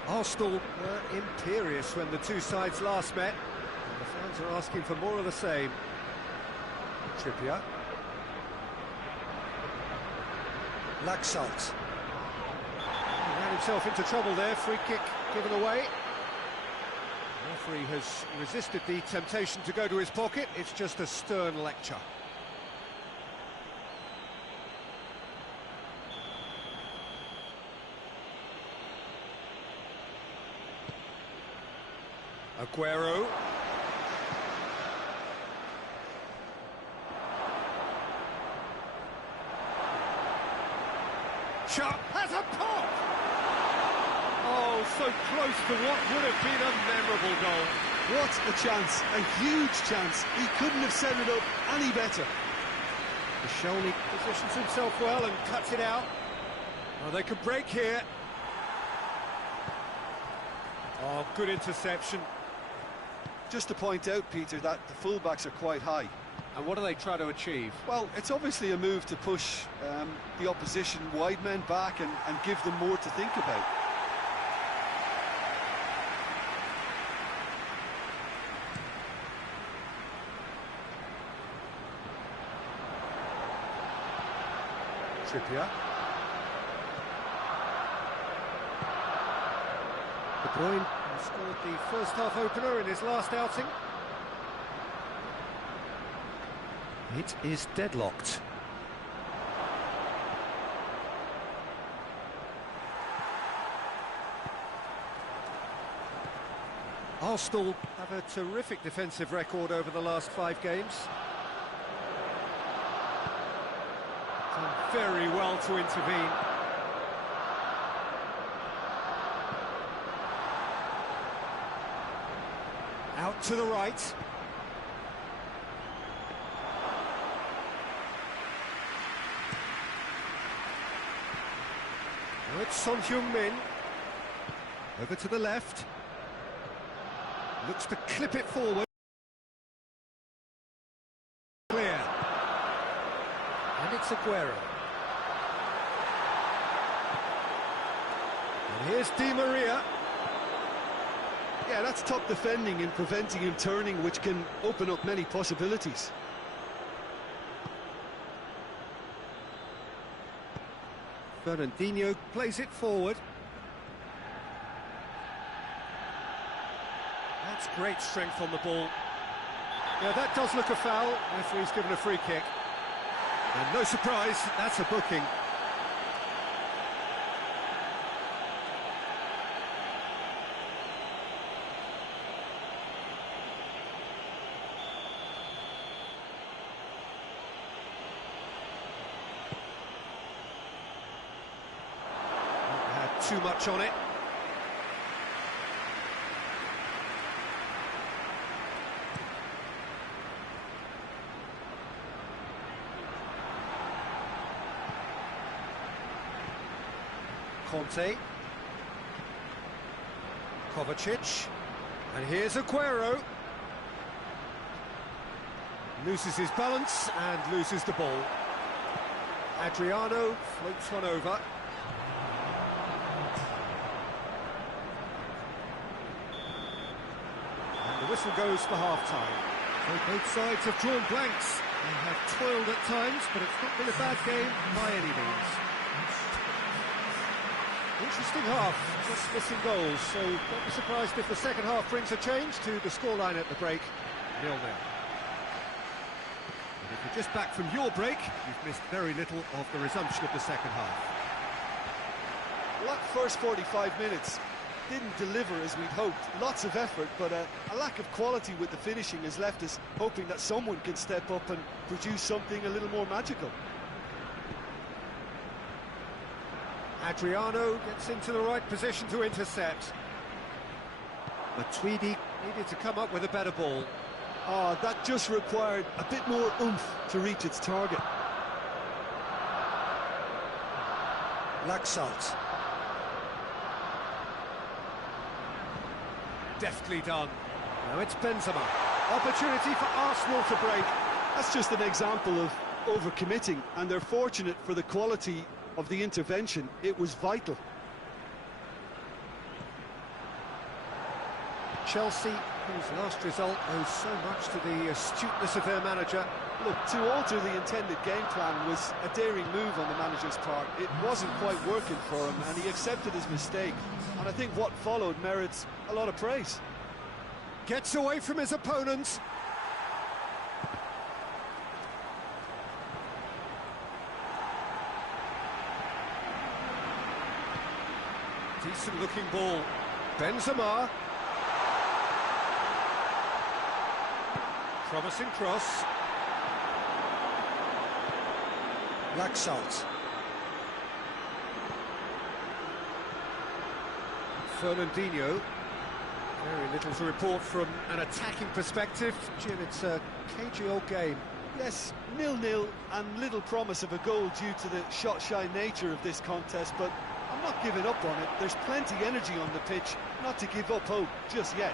Arsenal were imperious when the two sides last met, and the fans are asking for more of the same. Trippier. Laxalt. He ran himself into trouble there, free kick given away. The referee has resisted the temptation to go to his pocket. It's just a stern lecture. Aguero. Sharp has a pop! Oh, so close to what would have been a memorable goal. What a chance, a huge chance. He couldn't have set it up any better. Koscielny positions himself well and cuts it out. Oh, they could break here. Oh, good interception. Just to point out, Peter, that the fullbacks are quite high. And what do they try to achieve? Well, it's obviously a move to push the opposition wide men back and give them more to think about. Trippier. De Bruyne scored the first half opener in his last outing. It is deadlocked. Arsenal have a terrific defensive record over the last 5 games. Done very well to intervene. Out to the right. Now it's Son Heung-min. Over to the left. Looks to clip it forward. Clear. And it's Aguero. And here's Di Maria. Yeah, that's top defending and preventing him turning, which can open up many possibilities. Fernandinho plays it forward. That's great strength on the ball. Yeah, that does look a foul. Referee's given a free kick. And no surprise, that's a booking. Not had too much on it. Conte, Kovacic, and here's Aguero. Loses his balance and loses the ball. Adriano floats one over. And the whistle goes for half-time. So both sides have drawn blanks. They have toiled at times, but it's not been a bad game by any means. Interesting half, just missing goals, so don't be surprised if the second half brings a change to the scoreline at the break, 0-0. And if you're just back from your break, you've missed very little of the resumption of the second half. Well, that first 45 minutes didn't deliver as we'd hoped. Lots of effort, but a lack of quality with the finishing has left us hoping that someone can step up and produce something a little more magical. Adriano gets into the right position to intercept. Matuidi needed to come up with a better ball. Oh, that just required a bit more oomph to reach its target. Laxalt. Deftly done. Now it's Benzema. Opportunity for Arsenal to break. That's just an example of overcommitting, and they're fortunate for the quality of the intervention. It was vital. Chelsea, whose last result owes so much to the astuteness of their manager. Look, to alter the intended game plan was a daring move on the manager's part. It wasn't quite working for him, and he accepted his mistake. And I think what followed merits a lot of praise. Gets away from his opponent. Decent looking ball. Benzema. Promising cross. Laxalt. Fernandinho. Very little to report from an attacking perspective. Jim, it's a cagey old game. Yes, 0-0 and little promise of a goal due to the shot-shy nature of this contest, but I'm not giving up on it. There's plenty energy on the pitch, not to give up hope just yet.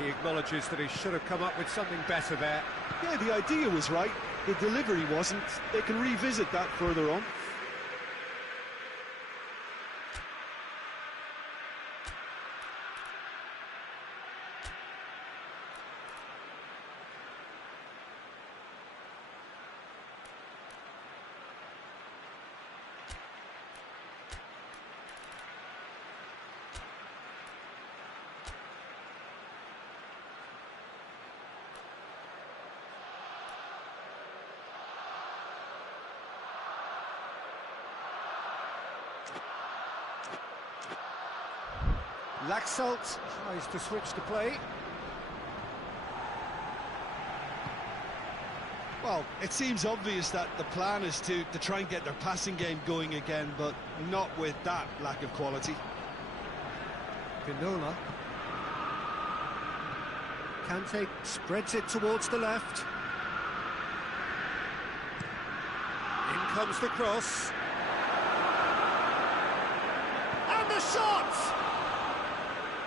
He acknowledges that he should have come up with something better there. Yeah, the idea was right, the delivery wasn't. They can revisit that further on. Laxalt tries to switch the play. Well, it seems obvious that the plan is to try and get their passing game going again, but not with that lack of quality. Pinola. Kante spreads it towards the left. In comes the cross. And the shot!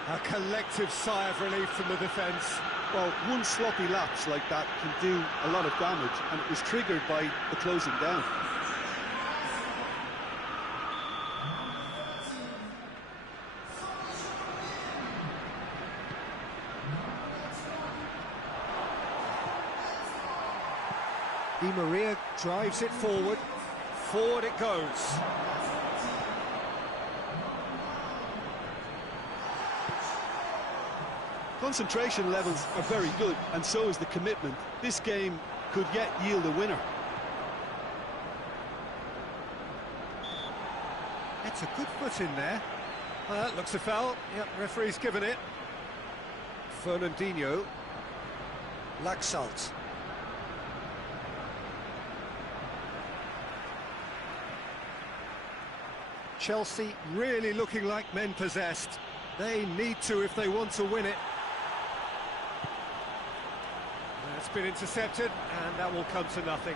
A collective sigh of relief from the defence. Well, one sloppy lapse like that can do a lot of damage, and it was triggered by the closing down. Di Maria drives it forward. Forward it goes. Concentration levels are very good, and so is the commitment. This game could yet yield a winner. It's a good foot in there. That looks a foul. Yep, referee's given it. Fernandinho. Laxalt. Chelsea really looking like men possessed. They need to if they want to win it. That's been intercepted, and that will come to nothing.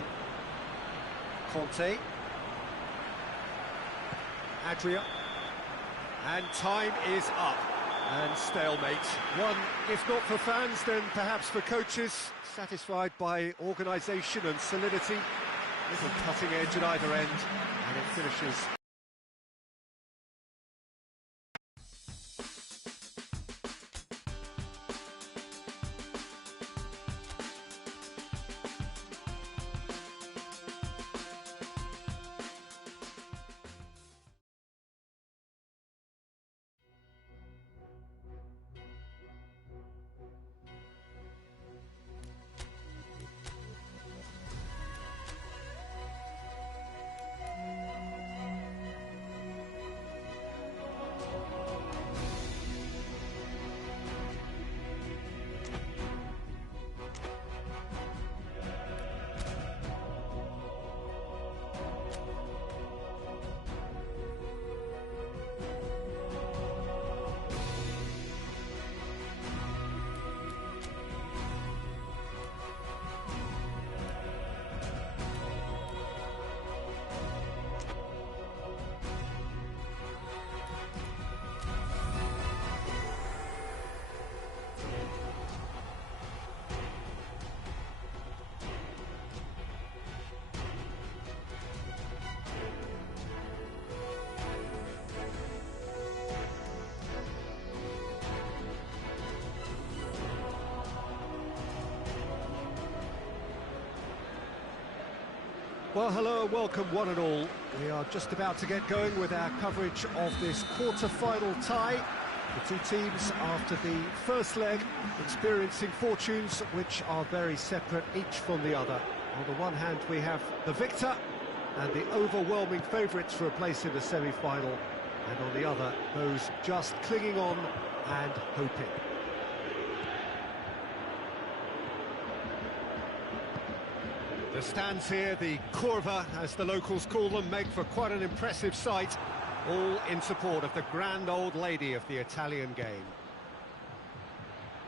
Conte. Adria. And time is up. And stalemate. One, if not for fans, then perhaps for coaches, satisfied by organisation and solidity. Little cutting edge at either end, and it finishes. Well, hello and welcome one and all. We are just about to get going with our coverage of this quarter-final tie. The two teams, after the first leg, experiencing fortunes which are very separate each from the other. On the one hand, we have the victor and the overwhelming favourites for a place in the semi-final, and on the other, those just clinging on and hoping. The stands here, the curva, as the locals call them, make for quite an impressive sight, all in support of the grand old lady of the Italian game.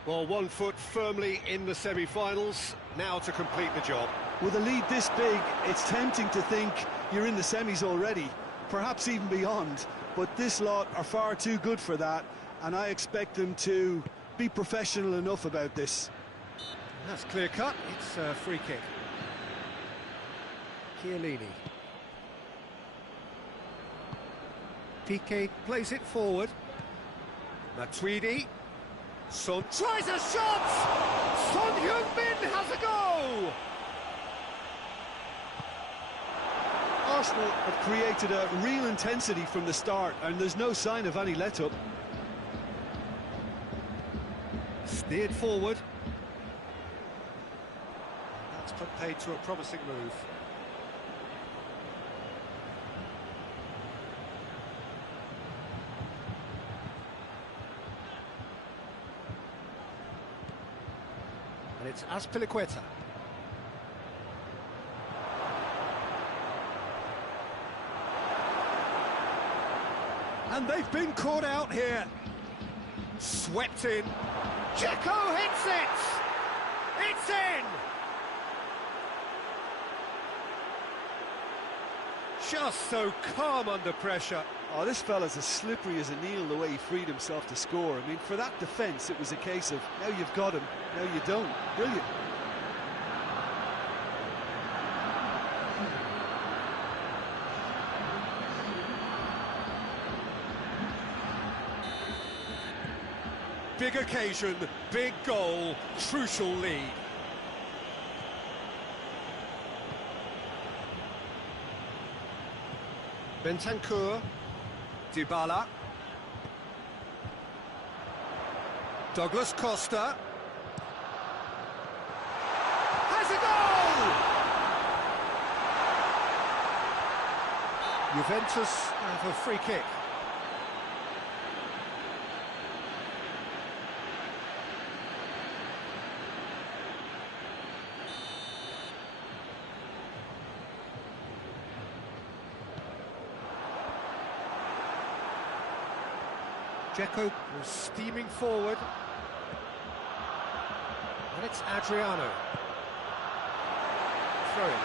Well, 1 foot firmly in the semi-finals, now to complete the job. With a lead this big, it's tempting to think you're in the semis already, perhaps even beyond, but this lot are far too good for that, and I expect them to be professional enough about this. That's clear-cut, it's a free kick. Chiellini. Piqué plays it forward. Matuidi. Son tries a shot! Son Heung-min has a go! Arsenal have created a real intensity from the start, and there's no sign of any let-up. Steered forward. That's put paid to a promising move. it's Azpilicueta. And they've been caught out here. Swept in. Dzeko hits it! It's in! Just so calm under pressure. Oh, this fella's as slippery as a needle the way he freed himself to score. I mean, for that defence, it was a case of, now you've got him, now you don't. Brilliant. Big occasion, big goal, crucial lead. Bentancur, Dybala, Douglas Costa, has a goal! Juventus have a free kick. Dzeko was steaming forward, and it's Adriano. Throw-in.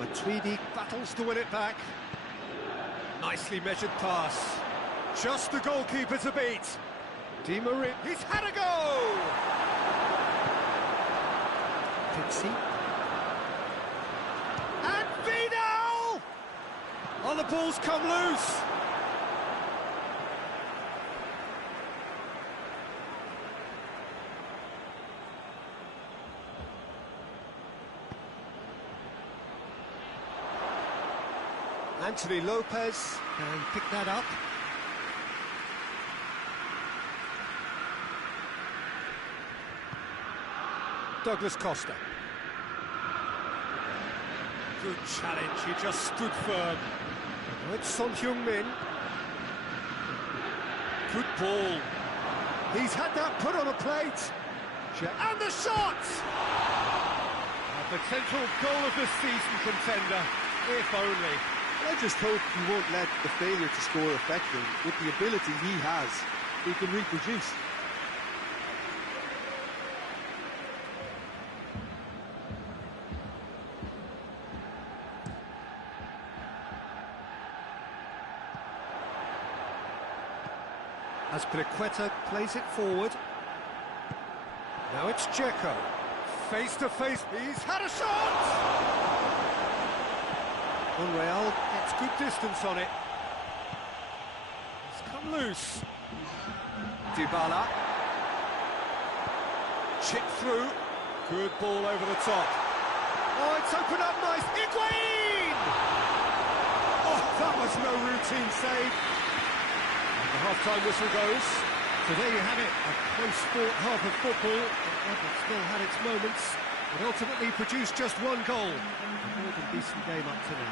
Matuidi battles to win it back. Nicely measured pass. Just the goalkeeper to beat. Di Maria, he's had a go! And Vidal! Oh, the ball's come loose. Anthony Lopez can pick that up. Douglas Costa. Good challenge, he just stood firm. Now it's Son Heung-min. Good ball. He's had that put on a plate. And the shot! A potential goal of the season contender, if only. I just hope he won't let the failure to score affect him. With the ability he has, he can reproduce. Azpilicueta plays it forward. Now it's Dzeko. Face to face, he's had a shot! Monreal gets good distance on it. It's come loose. Dybala. Chip through. Good ball over the top. Oh, it's opened up nice. Higuain! Oh, that was no routine save. The half-time whistle goes. So there you have it, a close-fought half of football. It still had its moments, but ultimately produced just one goal. A more than decent game up to now.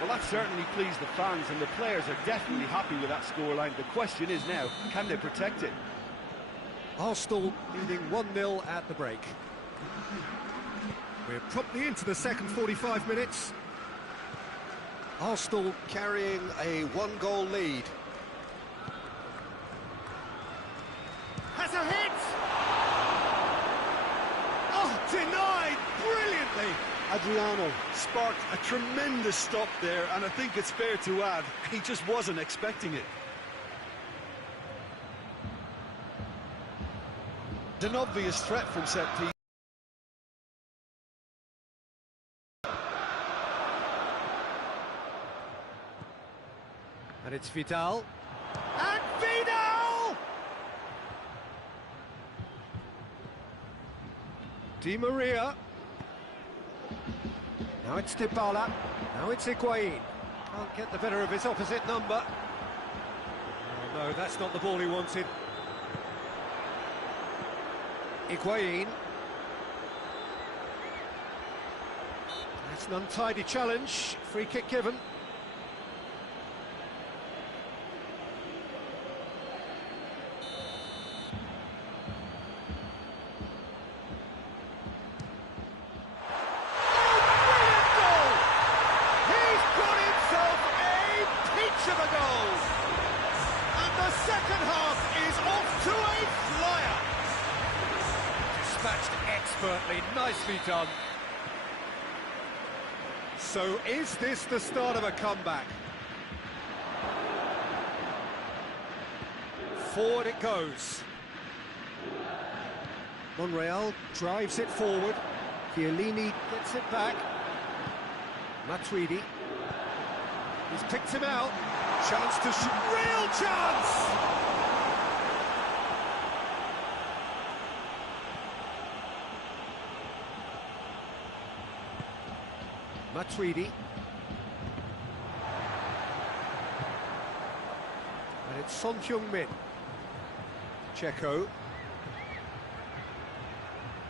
Well, that certainly pleased the fans, and the players are definitely happy with that scoreline. The question is now, can they protect it? Arsenal leading 1-0 at the break. We're promptly into the second 45 minutes. Arsenal carrying a one-goal lead. Has a hit! Oh, denied brilliantly! Adriano sparked a tremendous stop there, and I think it's fair to add, he just wasn't expecting it. An obvious threat from set piece. And it's Vidal. And Vidal! Di Maria. Now it's Dybala. Now it's Higuain. Can't get the better of his opposite number. Oh, no, that's not the ball he wanted. Higuain. It's an untidy challenge, free kick given. Second half is off to a flyer. Dispatched expertly, nicely done. So is this the start of a comeback? Forward it goes. Monreal drives it forward. Chiellini gets it back. Matuidi. He's picked him out. Chance to shoot. Real chance! Matuidi. And it's Son Heung-min. Checo.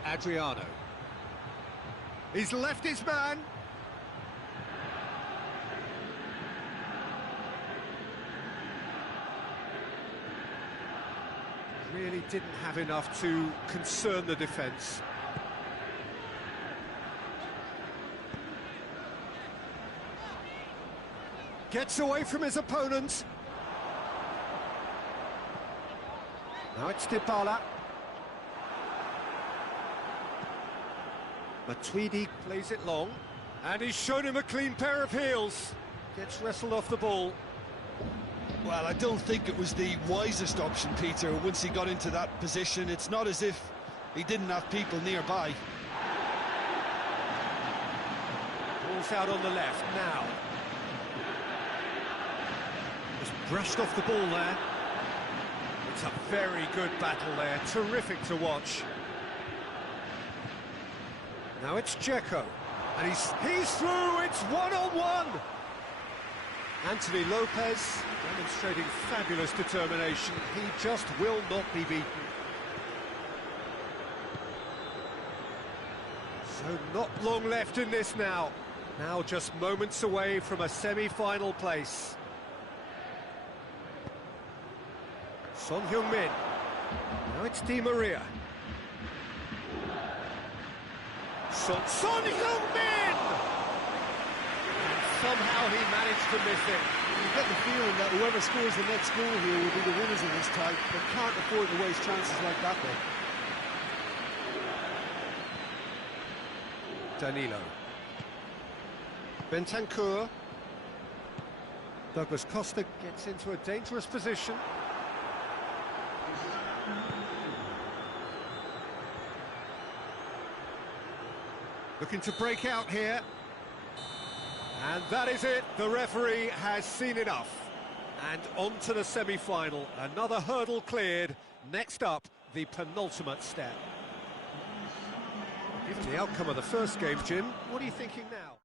Adriano. He's left his man. Really didn't have enough to concern the defence. Gets away from his opponent. Now it's Dybala. Matuidi plays it long. And he's shown him a clean pair of heels. Gets wrestled off the ball. Well, I don't think it was the wisest option, Peter, once he got into that position. It's not as if he didn't have people nearby. Ball's out on the left now. Just brushed off the ball there. It's a very good battle there, terrific to watch. Now it's Checo, and he's through, it's one-on-one! Anthony Lopez demonstrating fabulous determination. He just will not be beaten. So not long left in this now. Now just moments away from a semi-final place. Son Heung-min. Now it's Di Maria. Son Heung-min! Somehow he managed to miss it. You get the feeling that whoever scores the next goal here will be the winners of this tie. They can't afford to waste chances like that, though. Danilo. Bentancur. Douglas Costa gets into a dangerous position. Looking to break out here. And that is it. The referee has seen enough. And on to the semi-final. Another hurdle cleared. Next up, the penultimate step. Given the outcome of the first game, Jim, what are you thinking now?